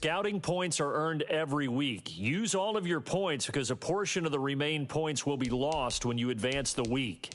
Scouting points are earned every week. Use all of your points because a portion of the remaining points will be lost when you advance the week.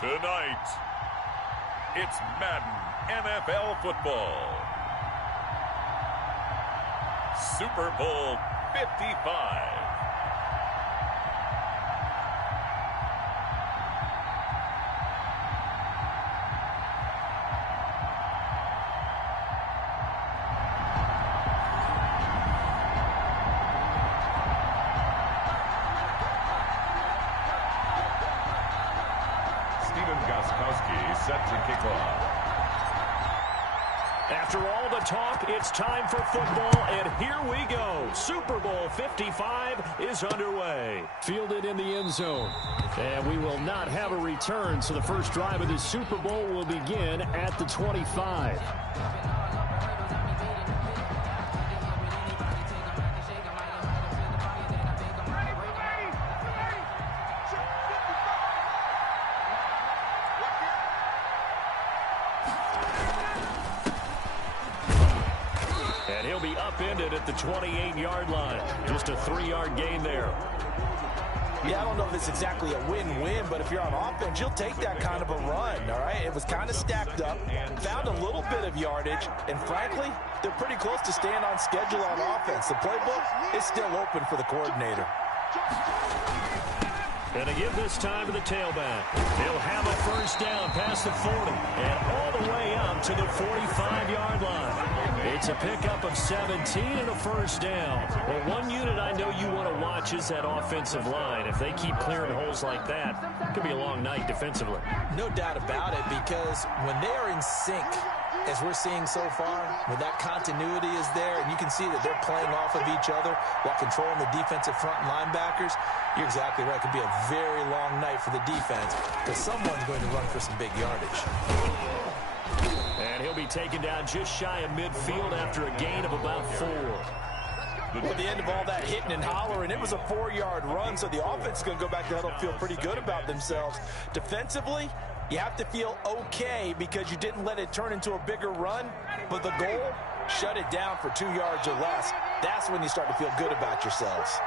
Tonight, it's Madden NFL football. Super Bowl 55. Set to kick off. After all the talk, it's time for football, and here we go. Super Bowl 55 is underway. Fielded in the end zone. And we will not have a return, so the first drive of the Super Bowl will begin at the 25. And he'll be upended at the 28-yard line. Just a 3-yard gain there. Yeah, I don't know if it's exactly a win-win, but if you're on offense, you'll take that kind of a run, all right? It was kind of stacked up, found a little bit of yardage, and frankly, they're pretty close to staying on schedule on offense. The playbook is still open for the coordinator. And to give this time to the tailback. He'll have a first down past the 40 and all the way up to the 45-yard line. It's a pickup of 17 and a first down. Well, one unit I know you want to watch is that offensive line. If they keep clearing holes like that, it could be a long night defensively. No doubt about it, because when they are in sync, as we're seeing so far, when that continuity is there, and you can see that they're playing off of each other while controlling the defensive front linebackers, you're exactly right. It could be a very long night for the defense because someone's going to run for some big yardage. And he'll be taken down just shy of midfield after a gain of about 4. At the end of all that hitting and hollering, it was a 4-yard run, so the offense is going to go back to huddle, feel pretty good about themselves. Defensively, you have to feel okay because you didn't let it turn into a bigger run, but the goal, shut it down for 2 yards or less. That's when you start to feel good about yourselves.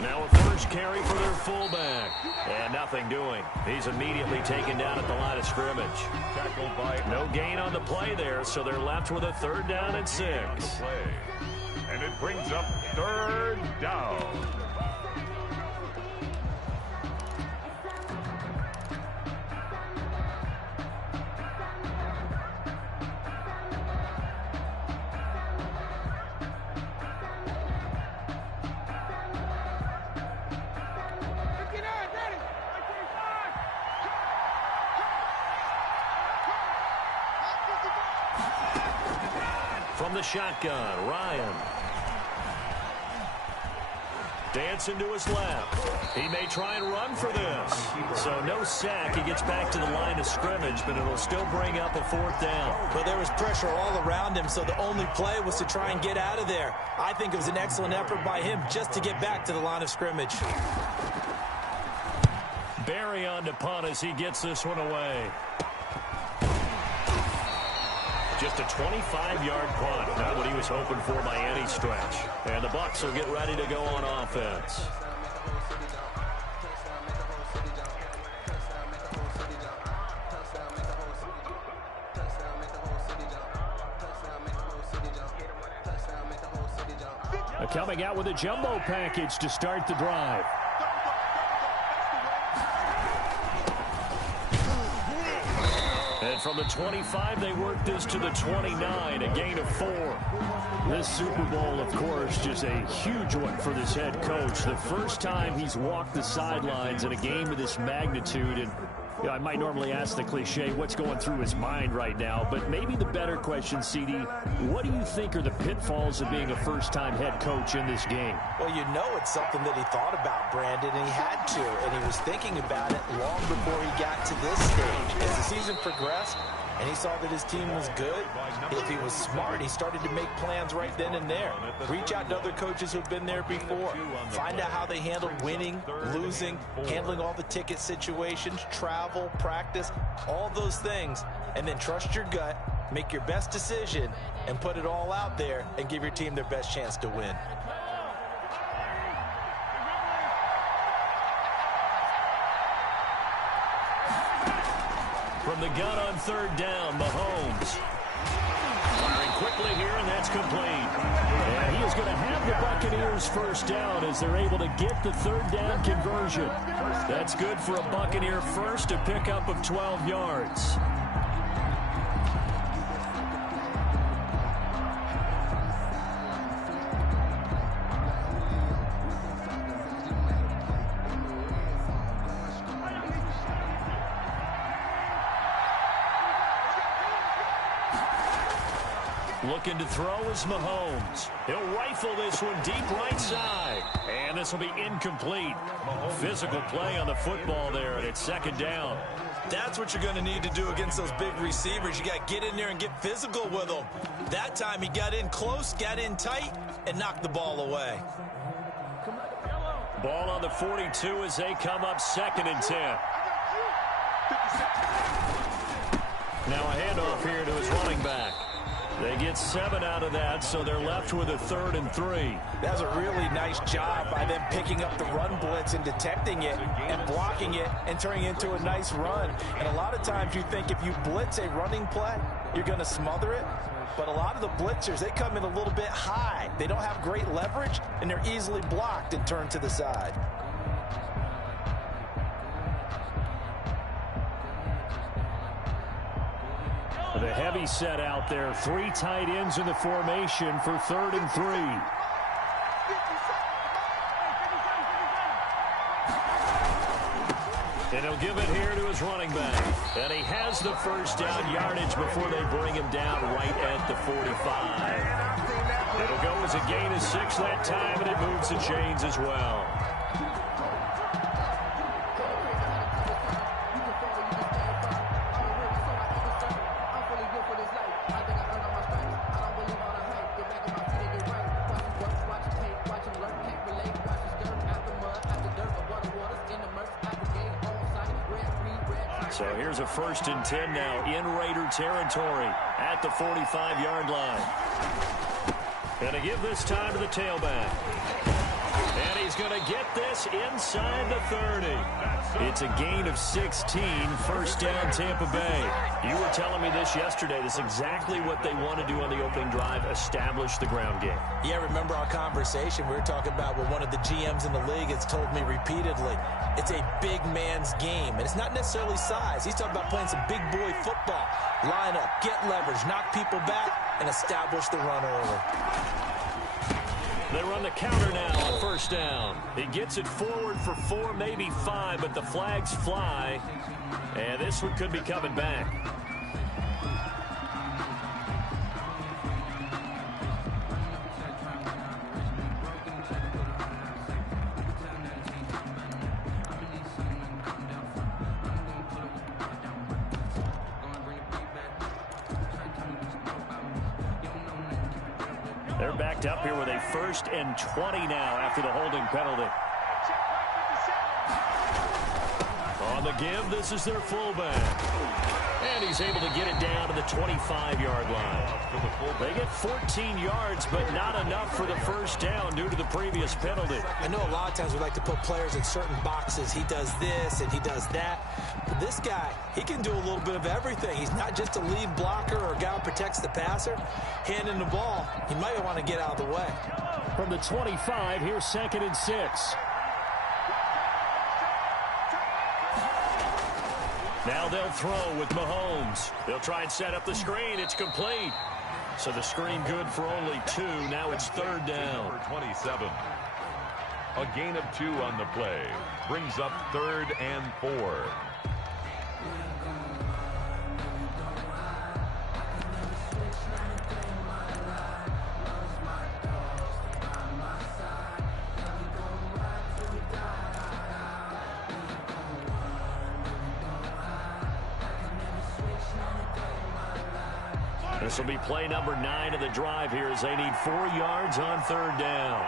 Now a first carry for their fullback. And nothing doing. He's immediately taken down at the line of scrimmage. Tackled by no gain on the play there, so they're left with a 3rd down and 6. And it brings up 3rd down. From the shotgun, Ryan. Dancing to his left. He may try and run for this. So no sack. He gets back to the line of scrimmage, but it'll still bring up a 4th down. But there was pressure all around him, so the only play was to try and get out of there. I think it was an excellent effort by him just to get back to the line of scrimmage. Barry on to punt as he gets this one away. Just a 25-yard punt. Not what he was hoping for by any stretch. And the Bucs will get ready to go on offense. Coming out with a jumbo package to start the drive. And from the 25, they work this to the 29, a gain of 4. This Super Bowl, of course, just a huge one for this head coach. The first time he's walked the sidelines in a game of this magnitude. And you know, I might normally ask the cliche, what's going through his mind right now? But maybe the better question, CD, what do you think are the pitfalls of being a first-time head coach in this game? Well, you know it's something that he thought about, Brandon, and he had to. And he was thinking about it long before he got to this stage. As the season progressed, and he saw that his team was good, if he was smart, he started to make plans right then and there. Reach out to other coaches who've been there before. Find out how they handled winning, losing, handling all the ticket situations, travel, practice, all those things. And then trust your gut, make your best decision, and put it all out there and give your team their best chance to win. From the gun on 3rd down, Mahomes. Firing quickly here, and that's complete. And he is going to have the Buccaneers first down as they're able to get the 3rd down conversion. That's good for a Buccaneer first, a pickup of 12 yards. Looking to throw is Mahomes. He'll rifle this one deep right side. And this will be incomplete. Physical play on the football there, and it's 2nd down. That's what you're going to need to do against those big receivers. You got to get in there and get physical with them. That time he got in close, got in tight, and knocked the ball away. Ball on the 42 as they come up 2nd and 10. Now a handoff here to his running back. They get 7 out of that, so they're left with a 3rd and 3. That was a really nice job by them picking up the run blitz and detecting it and blocking it and turning it into a nice run. And a lot of times you think if you blitz a running play, you're going to smother it. But a lot of the blitzers, they come in a little bit high. They don't have great leverage, and they're easily blocked and turned to the side. The heavy set out there. 3 tight ends in the formation for 3rd and 3. And he'll give it here to his running back. And he has the first down yardage before they bring him down right at the 45. It'll go as a gain of 6 that time, and it moves the chains as well. So here's a 1st and 10 now in Raider territory at the 45-yard line. Going to give this time to the tailback. And he's going to get this inside the 30. It's a gain of 16, 1st down Tampa Bay. You were telling me this yesterday. This is exactly what they want to do on the opening drive, establish the ground game. Yeah, remember our conversation? We were talking about what one of the GMs in the league has told me repeatedly. It's a big man's game, and it's not necessarily size. He's talking about playing some big boy football. Line up, get leverage, knock people back, and establish the run early. They run the counter now on 1st down. He gets it forward for 4, maybe 5, but the flags fly. And this one could be coming back. They're backed up here with a 1st and 20 now after the holding penalty. On the give, this is their fullback. And he's able to get it down to the 25-yard line. They get 14 yards, but not enough for the 1st down due to the previous penalty. I know a lot of times we like to put players in certain boxes. He does this and he does that. But this guy, he can do a little bit of everything. He's not just a lead blocker or a guy who protects the passer. Handing the ball, he might want to get out of the way. From the 25, here's 2nd and 6. Now they'll throw with Mahomes. They'll try and set up the screen. It's complete. So the screen good for only 2. Now it's 3rd down. Number 27. A gain of 2 on the play. Brings up 3rd and 4. This will be play number 9 of the drive here as they need 4 yards on 3rd down.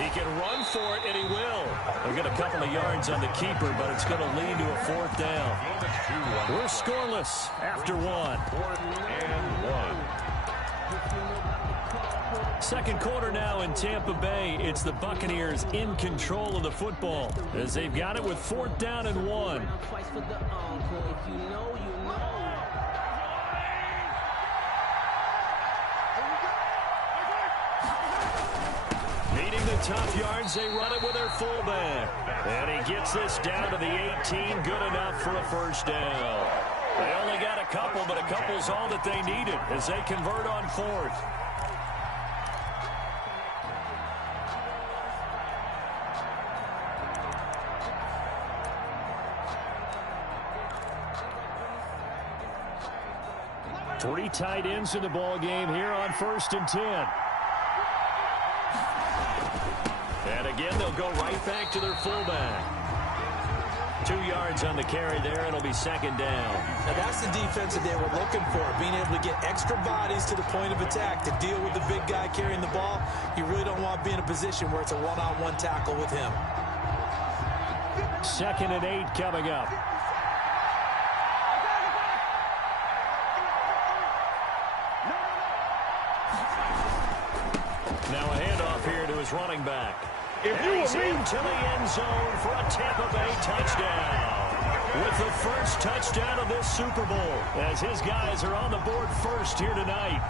He can run for it, and he will. They'll get a couple of yards on the keeper, but it's going to lead to a 4th down. We're scoreless after 1. 4th and 1. Second quarter now in Tampa Bay. It's the Buccaneers in control of the football as they've got it with 4th down and 1. Needing the tough yards, they run it with their fullback. And he gets this down to the 18, good enough for a 1st down. They only got a couple, but a couple's all that they needed as they convert on 4th. Three tight ends in the ball game here on 1st and 10. And again, they'll go right back to their fullback. 2 yards on the carry there, and it'll be 2nd down. Now that's the defense that they were looking for, being able to get extra bodies to the point of attack to deal with the big guy carrying the ball. You really don't want to be in a position where it's a one-on-one tackle with him. 2nd and 8 coming up. Now a handoff here to his running back. If you he's into the end zone for a Tampa Bay touchdown. with the first touchdown of this Super Bowl, as his guys are on the board first here tonight.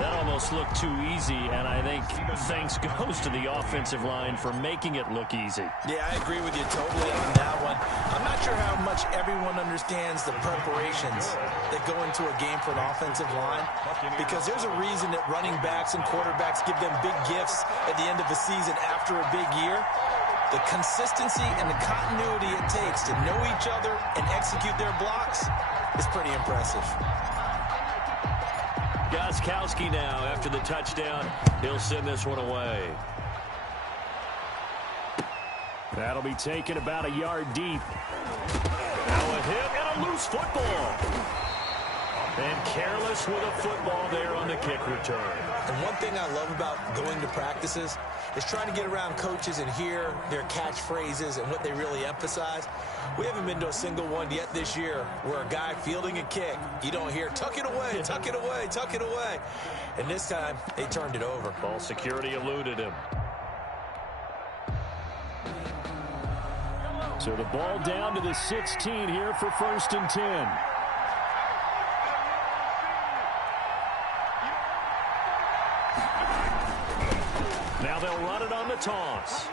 That almost looked too easy, and I think thanks goes to the offensive line for making it look easy. Yeah, I agree with you totally on that one. I'm not sure how much everyone understands the preparations that go into a game for an offensive line, because there's a reason that running backs and quarterbacks give them big gifts at the end of a season after a big year. The consistency and the continuity it takes to know each other and execute their blocks is pretty impressive. Gostkowski now, after the touchdown, he'll send this one away. That'll be taken about a yard deep. Now a hit and a loose football. And careless with a football there on the kick return. And one thing I love about going to practices is trying to get around coaches and hear their catchphrases and what they really emphasize. We haven't been to a single one yet this year where a guy fielding a kick, you don't hear, tuck it away, tuck it away, tuck it away. And this time, they turned it over. Ball security eluded him. So the ball down to the 16 here for 1st and 10. Now they'll run it on the toss.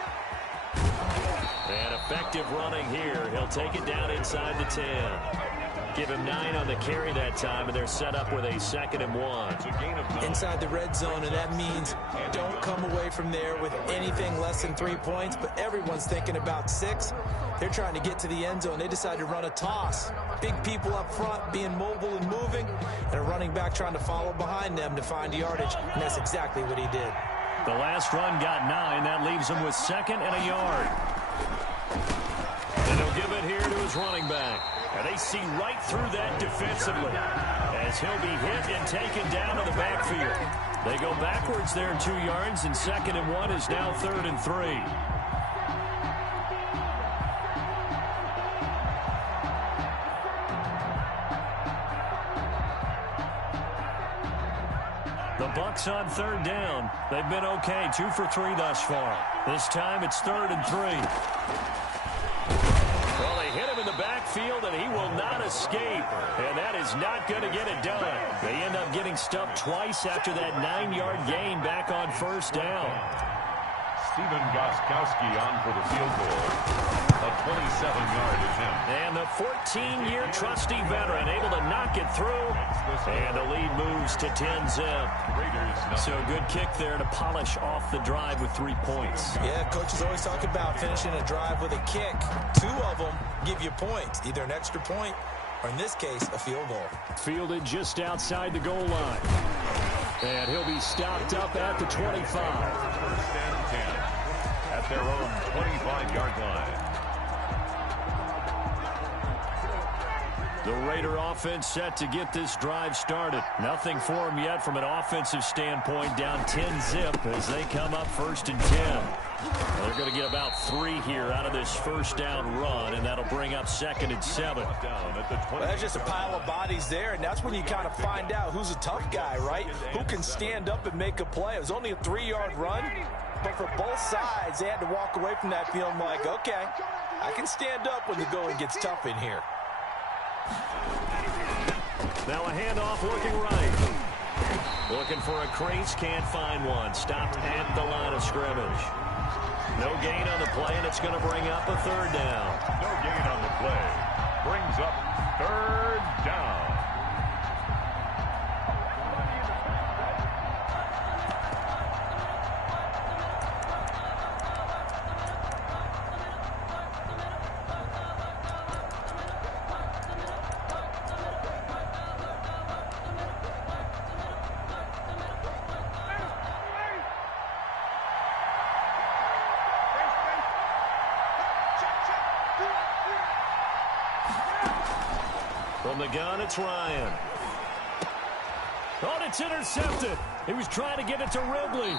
And effective running here. He'll take it down inside the 10. Give him 9 on the carry that time, and they're set up with a 2nd and 1. Inside the red zone, and that means don't come away from there with anything less than 3 points, but everyone's thinking about 6. They're trying to get to the end zone. They decide to run a toss. Big people up front being mobile and moving, and a running back trying to follow behind them to find yardage, and that's exactly what he did. The last run got 9. That leaves him with 2nd and a yard. And he'll give it here to his running back. And they see right through that defensively as he'll be hit and taken down to the backfield. They go backwards there 2 yards, and 2nd and 1 is now 3rd and 3. The Bucs on 3rd down. They've been okay, 2 for 3 thus far. This time it's 3rd and 3. Well, they hit him in the backfield, and he will not escape. And that is not going to get it done. They end up getting stuffed twice after that 9-yard gain back on 1st down. Stephen Gostkowski on for the field goal. A 27-yard attempt. And the 14-year trusty veteran able to knock it through. And the lead moves to 10-zip. So good kick there to polish off the drive with 3 points. Yeah, coaches always talk about finishing a drive with a kick. 2 of them give you points, either an extra point or, in this case, a field goal. Fielded just outside the goal line. And he'll be stopped up at the 25. 1st and 10 at their own 25-yard line. The Raider offense set to get this drive started. Nothing for them yet from an offensive standpoint, down 10-zip as they come up 1st and 10. They're going to get about 3 here out of this 1st down run, and that'll bring up 2nd and 7. Well, that's just a pile of bodies there, and that's when you kind of find out who's a tough guy, right? Who can stand up and make a play. It was only a 3-yard run, but for both sides, they had to walk away from that feeling like, okay, I can stand up when the going gets tough in here. Now a handoff looking right. Looking for a crease, can't find one. Stopped at the line of scrimmage. No gain on the play, and it's going to bring up a 3rd down. No gain on the play. Brings up 3rd down. From the gun, it's Ryan. Oh, it's intercepted. He was trying to get it to Ridley.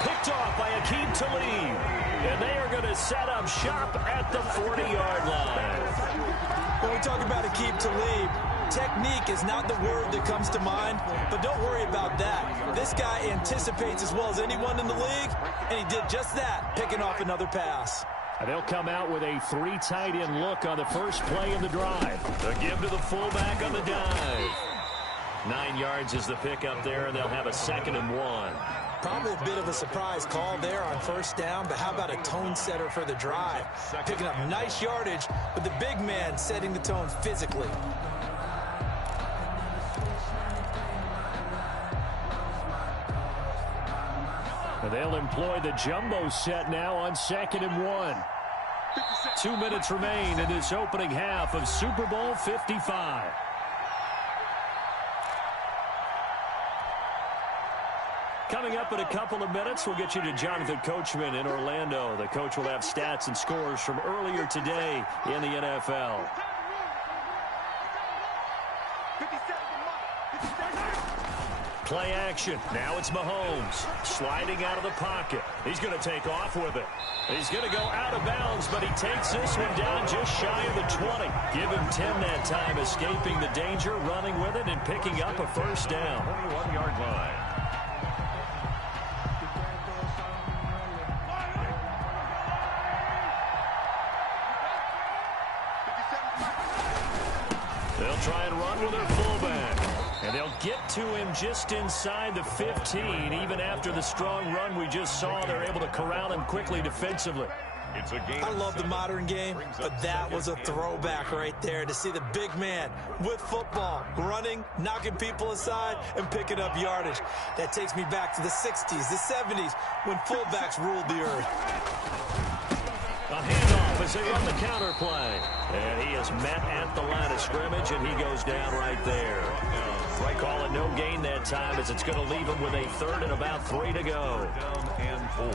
Picked off by Aqib Talib. And they are going to set up shop at the 40-yard line. When we talk about Aqib Talib, technique is not the word that comes to mind, but don't worry about that. This guy anticipates as well as anyone in the league, and he did just that, picking off another pass. They'll come out with a 3 tight end look on the first play of the drive. A give to the fullback on the dive. 9 yards is the pickup there, and they'll have a 2nd and 1. Probably a bit of a surprise call there on first down, but how about a tone setter for the drive? Picking up nice yardage, but the big man setting the tone physically. They'll employ the jumbo set now on 2nd and 1. 2 minutes remain in this opening half of Super Bowl 55. Coming up in a couple of minutes, we'll get you to Jonathan Coachman in Orlando. The coach will have stats and scores from earlier today in the NFL. Play action. Now it's Mahomes sliding out of the pocket. He's going to take off with it. He's going to go out of bounds, but he takes this one down just shy of the 20. Give him 10 that time, escaping the danger, running with it, and picking up a first down. 21-yard line. They'll try and run with their fullback. And they'll get to him just inside the 15. Even after the strong run we just saw, they're able to corral him quickly defensively. It's a game. I love the modern game, but that was a throwback right there to see the big man with football, running, knocking people aside, and picking up yardage. That takes me back to the 60s, the 70s, when fullbacks ruled the earth. A handoff as they run the counter play. And he is met at the line of scrimmage, and he goes down right there. Call it no gain that time, as it's going to leave him with a 3rd and about 3 to go. Down and 4.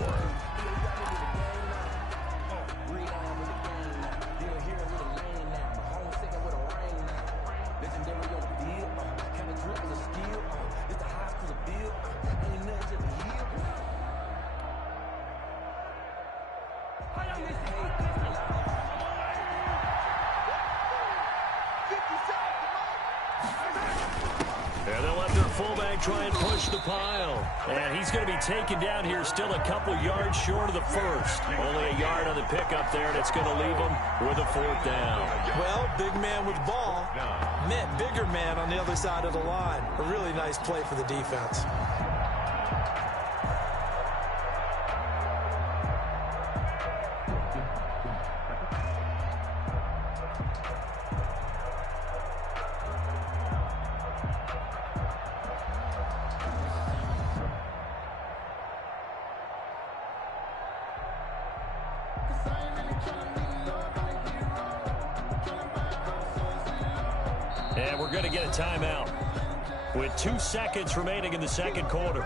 And they'll let their fullback try and push the pile. And he's going to be taken down here, still a couple yards short of the first. Only a yard on the pickup there, and it's going to leave him with a 4th down. Well, big man with ball meant bigger man on the other side of the line. A really nice play for the defense. And we're going to get a timeout with 2 seconds remaining in the second quarter.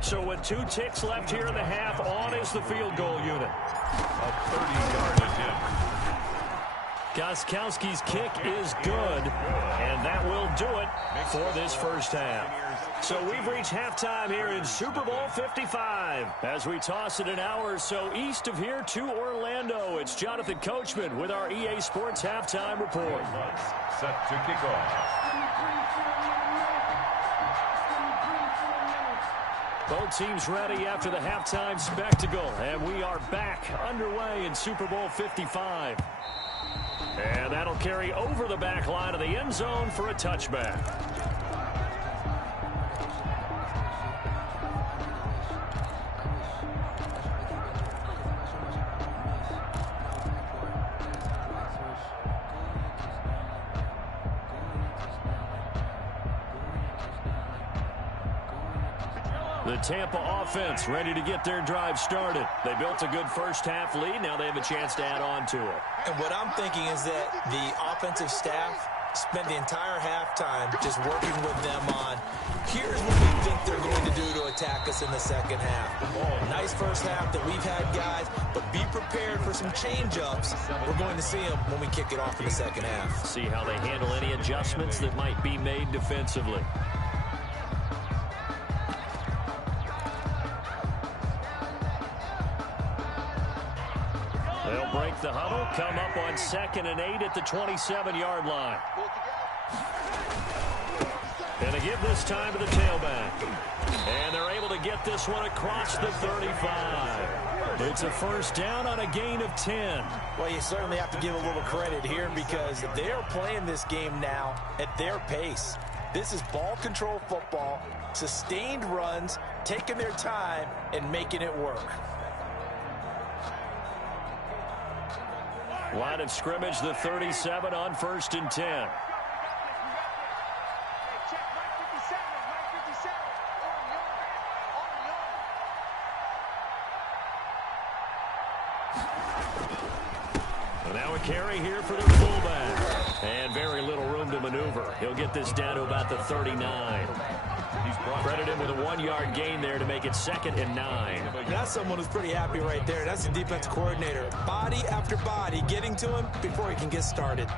So with 2 ticks left here in the half, on is the field goal unit. A 30-yard attempt. Gostkowski's kick is good, and that will do it for this first half. So we've reached halftime here in Super Bowl 55. As we toss it an hour or so east of here to Orlando, it's Jonathan Coachman with our EA Sports Halftime Report. Set to kick off. Both teams ready after the halftime spectacle, and we are back underway in Super Bowl 55. And that'll carry over the back line of the end zone for a touchback. The Tampa offense ready to get their drive started. They built a good first-half lead. Now they have a chance to add on to it. And what I'm thinking is that the offensive staff spent the entire halftime just working with them on, here's what we think they're going to do to attack us in the second half. Nice first half that we've had, guys, but be prepared for some change-ups. We're going to see them when we kick it off in the second half. See how they handle any adjustments that might be made defensively. They'll break the huddle, come up on 2nd and 8 at the 27-yard line. And they give this time to the tailback. And they're able to get this one across the 35. It's a first down on a gain of 10. Well, you certainly have to give a little credit here because they are playing this game now at their pace. This is ball control football, sustained runs, taking their time and making it work. Line of scrimmage, the 37 on 1st and 10. Now a carry here for their fullback. And very little room to maneuver. He'll get this down to about the 39. He's credited him with a 1-yard gain there to make it 2nd and 9. That's someone who's pretty happy right there. That's the defense coordinator. Body after body, getting to him before he can get started.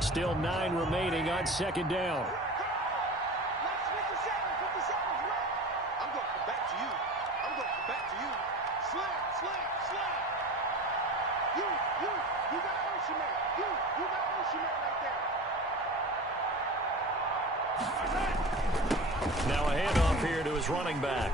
Still 9 remaining on 2nd down. Now a handoff here to his running back.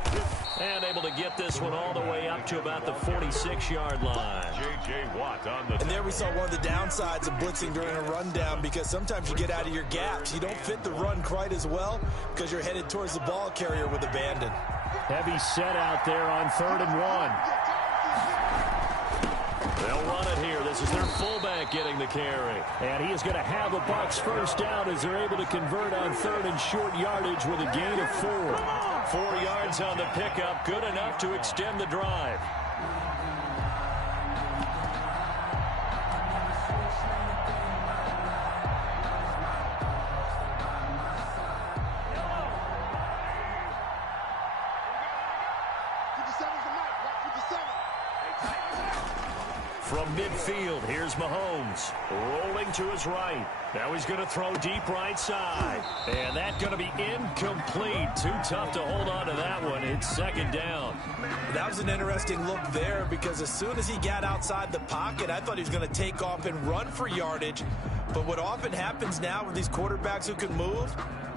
And able to get this one all the way up to about the 46-yard line. J.J. Watt on the... And there we saw one of the downsides of blitzing during a rundown because sometimes you get out of your gaps. You don't fit the run quite as well because you're headed towards the ball carrier with abandon. Heavy set out there on 3rd and 1. They'll run it here. This is their fullback getting the carry. And he is going to have the Bucs first down as they're able to convert on 3rd and short yardage with a gain of 4. 4 yards on the pickup, good enough to extend the drive. From midfield, here's Mahomes, rolling to his right. Now he's going to throw deep right side. And that's going to be incomplete. Too tough to hold on to that one. It's 2nd down. That was an interesting look there because as soon as he got outside the pocket, I thought he was going to take off and run for yardage. But what often happens now with these quarterbacks who can move,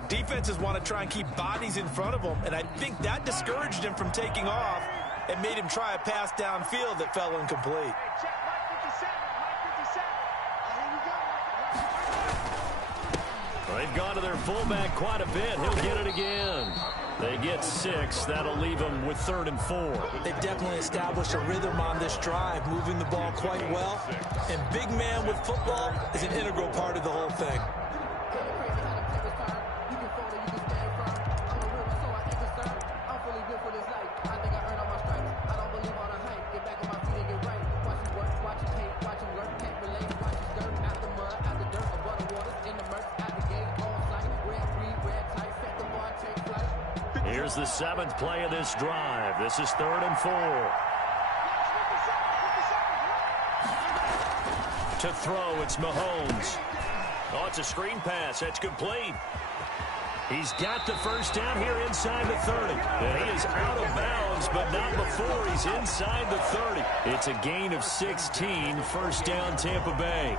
defenses want to try and keep bodies in front of them. And I think that discouraged him from taking off and made him try a pass downfield that fell incomplete. They've gone to their fullback quite a bit. He'll get it again. They get 6. That'll leave them with 3rd and 4. They've definitely established a rhythm on this drive, moving the ball quite well. And big man with football is an integral part of the whole thing. Here's the 7th play of this drive. This is 3rd and 4. To throw, it's Mahomes. Oh, it's a screen pass. That's complete. He's got the first down here inside the 30. And he is out of bounds, but not before he's inside the 30. It's a gain of 16. First down, Tampa Bay.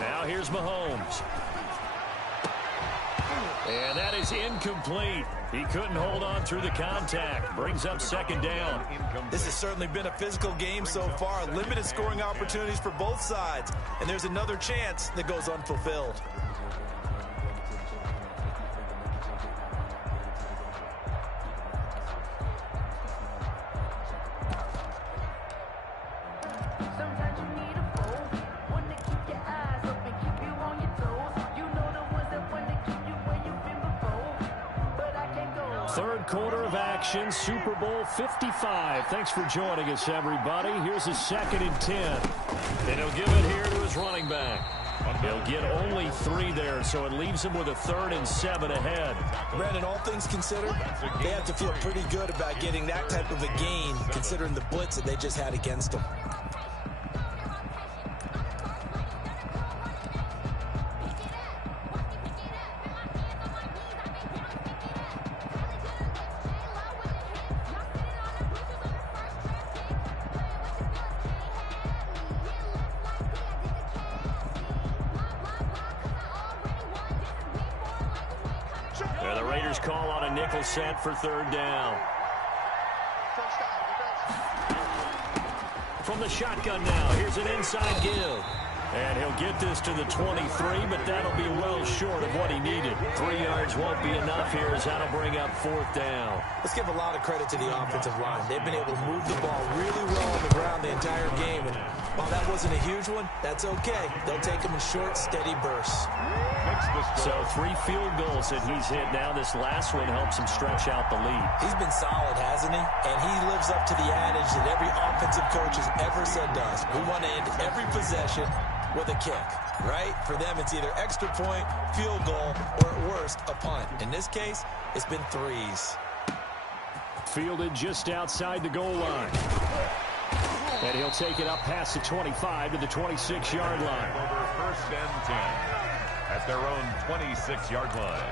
Now here's Mahomes. And that is incomplete. He couldn't hold on through the contact. Brings up 2nd down. This has certainly been a physical game so far. Limited scoring opportunities for both sides. And there's another chance that goes unfulfilled. Third quarter of action, Super Bowl 55. Thanks for joining us, everybody. Here's a 2nd and 10. And he'll give it here to his running back. He'll get only 3 there, so it leaves him with a 3rd and 7 ahead. Brandon, all things considered, they have to feel pretty good about getting that type of a gain, considering the blitz that they just had against them. The Raiders call on a nickel set for 3rd down. From the shotgun now, here's an inside give. And he'll get this to the 23, but that'll be well short of what he needed. 3 yards won't be enough here as that'll bring up 4th down. Let's give a lot of credit to the offensive line. They've been able to move the ball really well on the ground the entire game. And while that wasn't a huge one, that's okay. They'll take them in short, steady bursts. So 3 field goals that he's hit now. This last one helps him stretch out the lead. He's been solid, hasn't he? And he lives up to the adage that every offensive coach has ever said to us. We want to end every possession with a kick, right? For them, it's either extra point, field goal, or at worst, a punt. In this case, it's been 3s. Fielded just outside the goal line. And he'll take it up past the 25 to the 26-yard line. Over 1st and 10 at their own 26-yard line.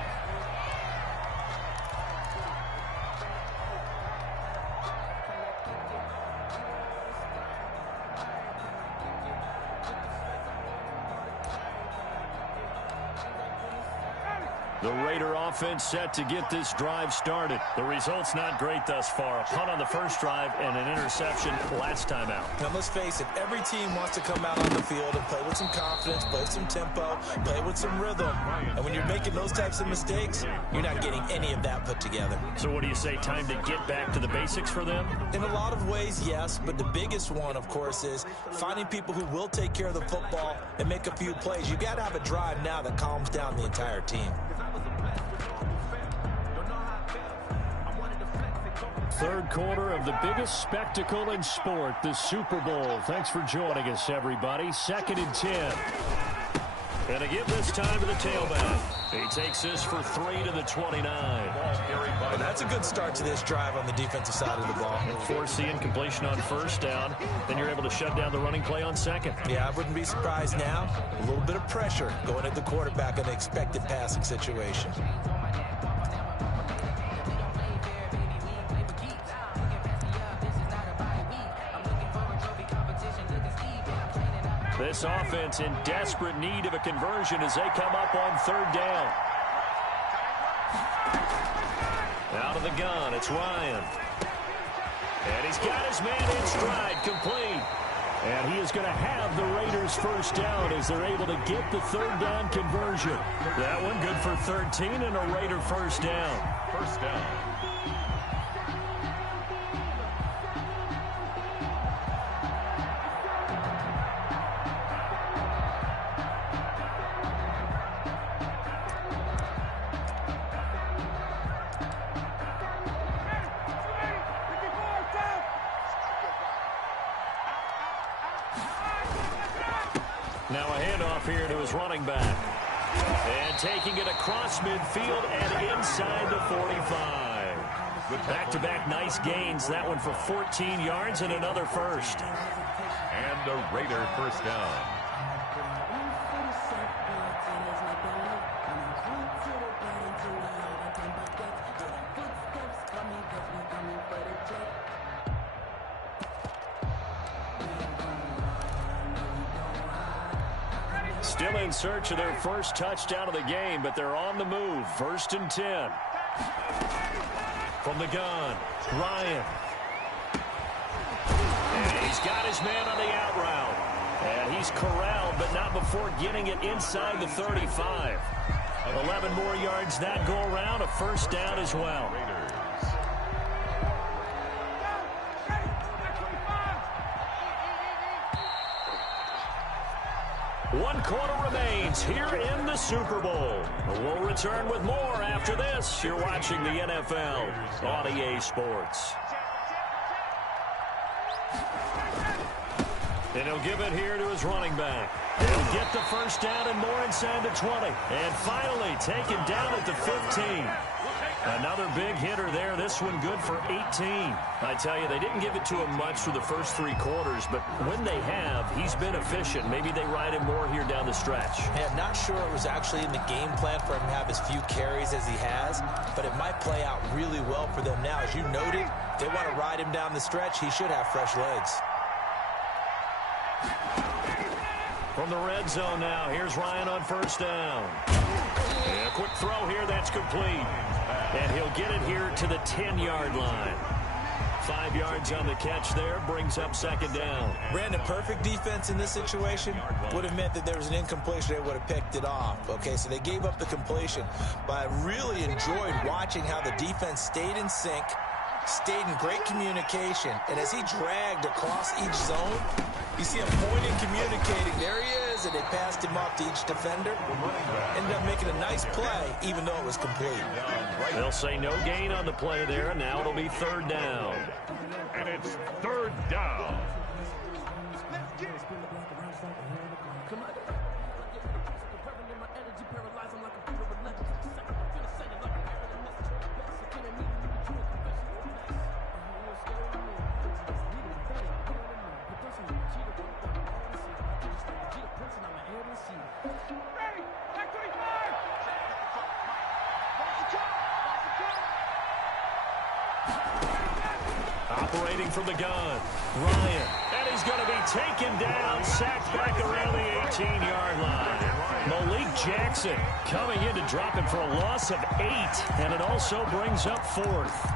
The Raider offense set to get this drive started. The result's not great thus far. A punt on the first drive and an interception last time out. Now, let's face it, every team wants to come out on the field and play with some confidence, play some tempo, play with some rhythm. And when you're making those types of mistakes, you're not getting any of that put together. So what do you say, time to get back to the basics for them? In a lot of ways, yes, but the biggest one, of course, is finding people who will take care of the football and make a few plays. You got to have a drive now that calms down the entire team. Third quarter of the biggest spectacle in sport, the Super Bowl. Thanks for joining us, everybody. 2nd and 10. And to give this time to the tailback. He takes this for 3 to the 29. Well, that's a good start to this drive on the defensive side of the ball. Force the incompletion on 1st down. Then you're able to shut down the running play on 2nd. Yeah, I wouldn't be surprised now. A little bit of pressure going at the quarterback in an expected passing situation. This offense in desperate need of a conversion as they come up on 3rd down. Out of the gun, it's Ryan. And he's got his man in stride, complete. And he is going to have the Raiders' 1st down as they're able to get the 3rd down conversion. That one good for 13 and a Raider 1st down. 1st down. Now a handoff here to his running back. And taking it across midfield and inside the 45. Back-to-back nice gains. That one for 14 yards and another 1st. And a Raider 1st down. Still in search of their 1st touchdown of the game, but they're on the move. 1st and 10. From the gun, Ryan. And he's got his man on the out route. And he's corralled, but not before getting it inside the 35. 11 more yards that go around, a 1st down as well. One quarter remains here in the Super Bowl. We'll return with more after this. You're watching the NFL on EA Sports. And he'll give it here to his running back. He'll get the first down and more inside the 20. And finally taken down at the 15. Another big hitter there. This one good for 18. I tell you, they didn't give it to him much for the first 3 quarters, but when they have, he's been efficient. Maybe they ride him more here down the stretch. Yeah, I'm not sure it was actually in the game plan for him to have as few carries as he has, but it might play out really well for them now. As you noted, if they want to ride him down the stretch, he should have fresh legs. From the red zone now, here's Ryan on first down. And a quick throw here, that's complete. And he'll get it here to the 10-yard line. 5 yards on the catch there, brings up second down. Brandon, perfect defense in this situation would have meant that there was an incompletion. They would have picked it off. Okay, so they gave up the completion. But I really enjoyed watching how the defense stayed in sync, stayed in great communication, and as he dragged across each zone, you see him pointing, communicating. There he is, and they passed him off to each defender. Ended up making a nice play, even though it was complete. They'll say no gain on the play there, and now it'll be third down. And it's third down. Operating from the gun, Ryan. And he's going to be taken down, sacked back around the 18-yard line. Malik Jackson coming in to drop him for a loss of 8, and it also brings up fourth.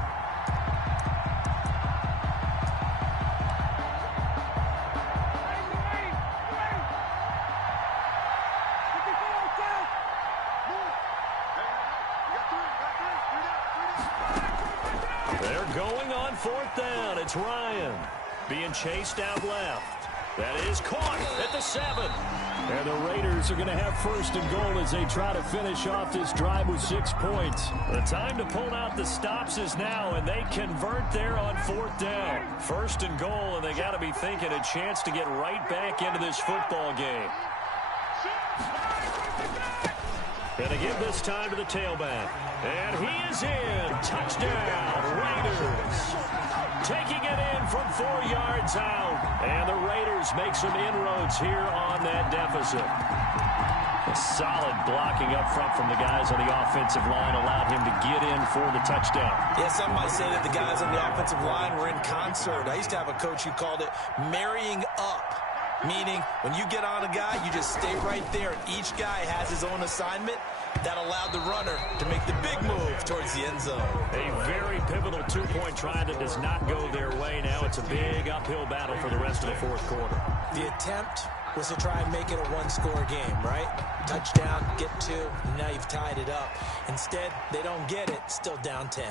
Fourth down, it's Ryan being chased out left. That is caught at the 7. And the Raiders are going to have first and goal as they try to finish off this drive with 6 points. The time to pull out the stops is now, and they convert there on fourth down. First and goal, and they got to be thinking a chance to get right back into this football game. And again this time to the tailback. And he is in. Touchdown, Raiders. Taking it in from 4 yards out. And the Raiders make some inroads here on that deficit. A solid blocking up front from the guys on the offensive line allowed him to get in for the touchdown. Yeah, some might say that the guys on the offensive line were in concert. I used to have a coach who called it marrying up. Meaning, when you get on a guy, you just stay right there. Each guy has his own assignment. That allowed the runner to make the big move towards the end zone. A very pivotal two-point try that does not go their way. Now it's a big uphill battle for the rest of the fourth quarter. The attempt was to try and make it a one-score game, right? Touchdown, get 2, and now you've tied it up. Instead, they don't get it, still down 10.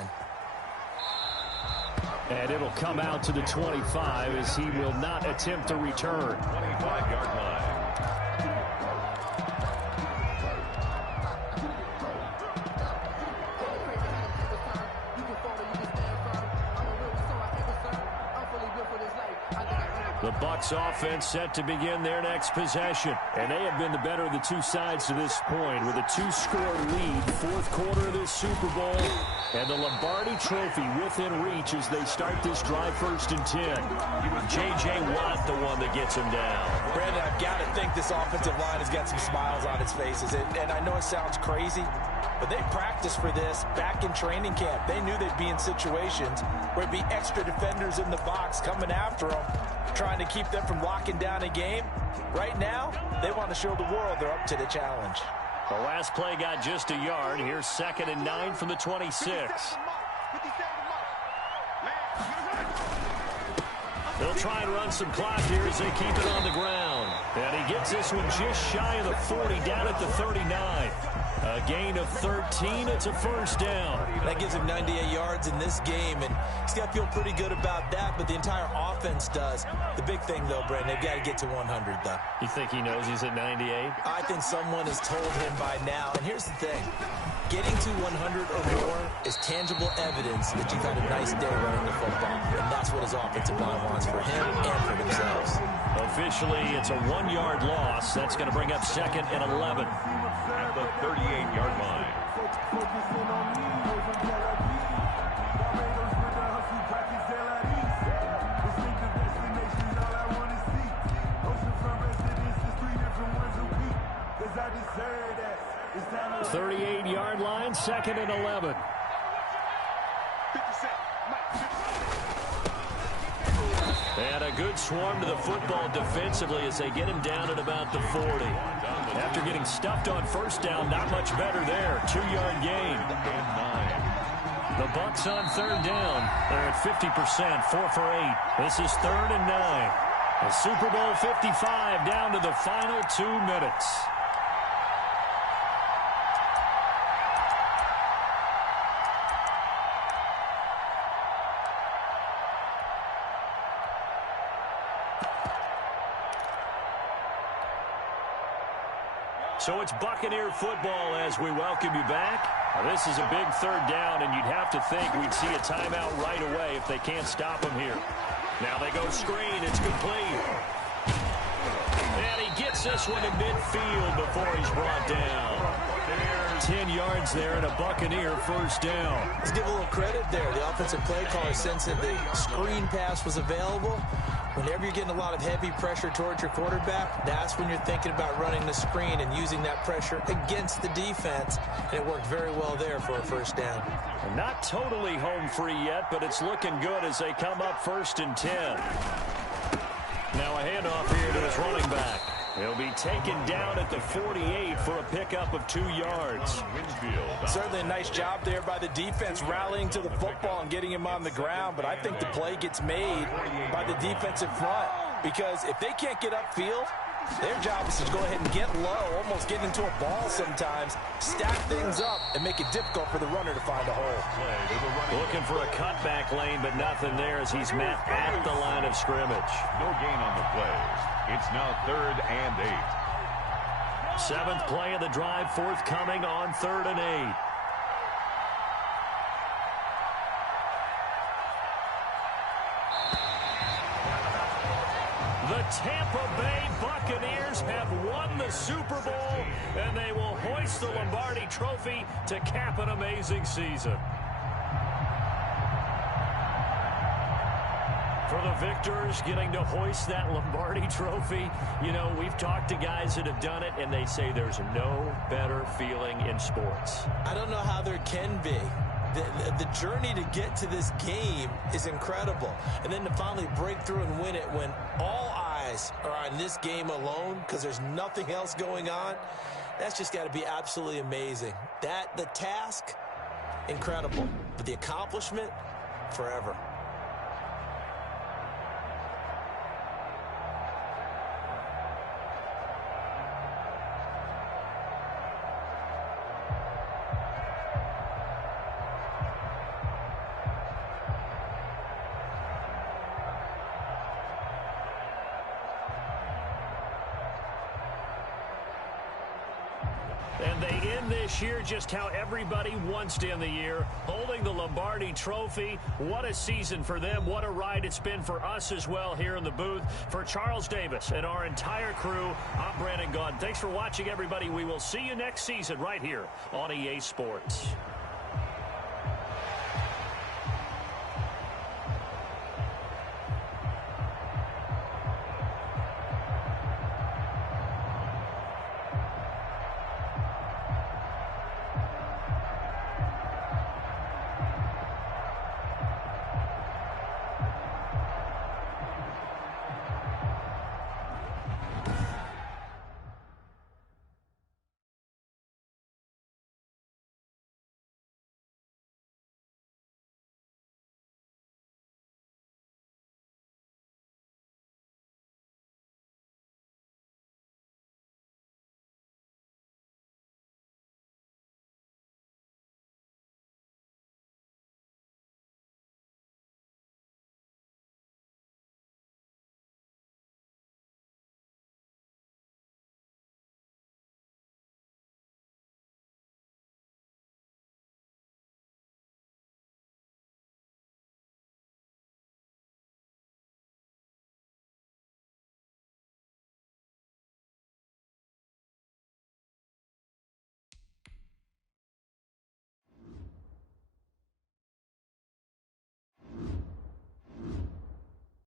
And it'll come out to the 25 as he will not attempt to return. 25-yard line. The Bucs offense set to begin their next possession. And they have been the better of the two sides to this point with a 2-score lead. Fourth quarter of this Super Bowl. And the Lombardi Trophy within reach as they start this drive 1st and 10. J.J. Watt, the one that gets him down. Brandon, I've got to think this offensive line has got some smiles on its faces. And I know it sounds crazy, but they practiced for this back in training camp. They knew they'd be in situations where it'd be extra defenders in the box coming after them, trying to keep them from locking down a game. Right now, they want to show the world they're up to the challenge. The last play got just a yard. Here's 2nd and 9 from the 26. They'll try and run some clock here as they keep it on the ground. And he gets this one just shy of the 40, down at the 39. A gain of 13. It's a first down. That gives him 98 yards in this game, and he's got to feel pretty good about that, but the entire offense does. The big thing, though, Brandon, they've got to get to 100, though. You think he knows he's at 98? I think someone has told him by now. And here's the thing. Getting to 100 or more is tangible evidence that you've had a nice day running the football. And that's what his offensive line wants for him and for themselves. officially it's a 1-yard loss. That's going to bring up 2nd and 11. At the 38-yard line. The 38-yard line, 2nd and 11. And a good swarm to the football defensively as they get him down at about the 40. After getting stuffed on first down, not much better there. 2-yard gain. The Bucs on 3rd down. They're at 50%, 4 for 8. This is 3rd and 9. The Super Bowl 55 down to the final 2 minutes. So it's Buccaneer football as we welcome you back. Now, this is a big 3rd down, and you'd have to think we'd see a timeout right away if they can't stop him here. Now they go screen. It's complete. And he gets this one to midfield before he's brought down. 10 yards there and a Buccaneer 1st down. Let's give a little credit there. The offensive play caller sensed that the screen pass was available. Whenever you're getting a lot of heavy pressure towards your quarterback, that's when you're thinking about running the screen and using that pressure against the defense. And it worked very well there for a 1st down. Not totally home free yet, but it's looking good as they come up 1st and 10. Now a handoff here to his running back. He'll be taken down at the 48 for a pickup of 2 yards. Certainly a nice job there by the defense rallying to the football and getting him on the ground, but I think the play gets made by the defensive front because if they can't get upfield, their job is to go ahead and get low, almost get into a ball sometimes, stack things up, and make it difficult for the runner to find a hole. Looking for a cutback lane, but nothing there as he's met at the line of scrimmage. No gain on the play. It's now 3rd and 8. 7th play of the drive, forthcoming on 3rd and 8. The Tampa Bay Buccaneers have won the Super Bowl, and they will hoist the Lombardi Trophy to cap an amazing season. For the victors, getting to hoist that Lombardi Trophy, you know, we've talked to guys that have done it, and they say there's no better feeling in sports. I don't know how there can be. The journey to get to this game is incredible. And then to finally break through and win it when all eyes are on this game alone because there's nothing else going on, that's just got to be absolutely amazing. The task, incredible. But the accomplishment, forever. And they end this year just how everybody wants to end the year, holding the Lombardi Trophy. What a season for them. What a ride it's been for us as well here in the booth. For Charles Davis and our entire crew, I'm Brandon Gaudin. Thanks for watching, everybody. We will see you next season right here on EA Sports.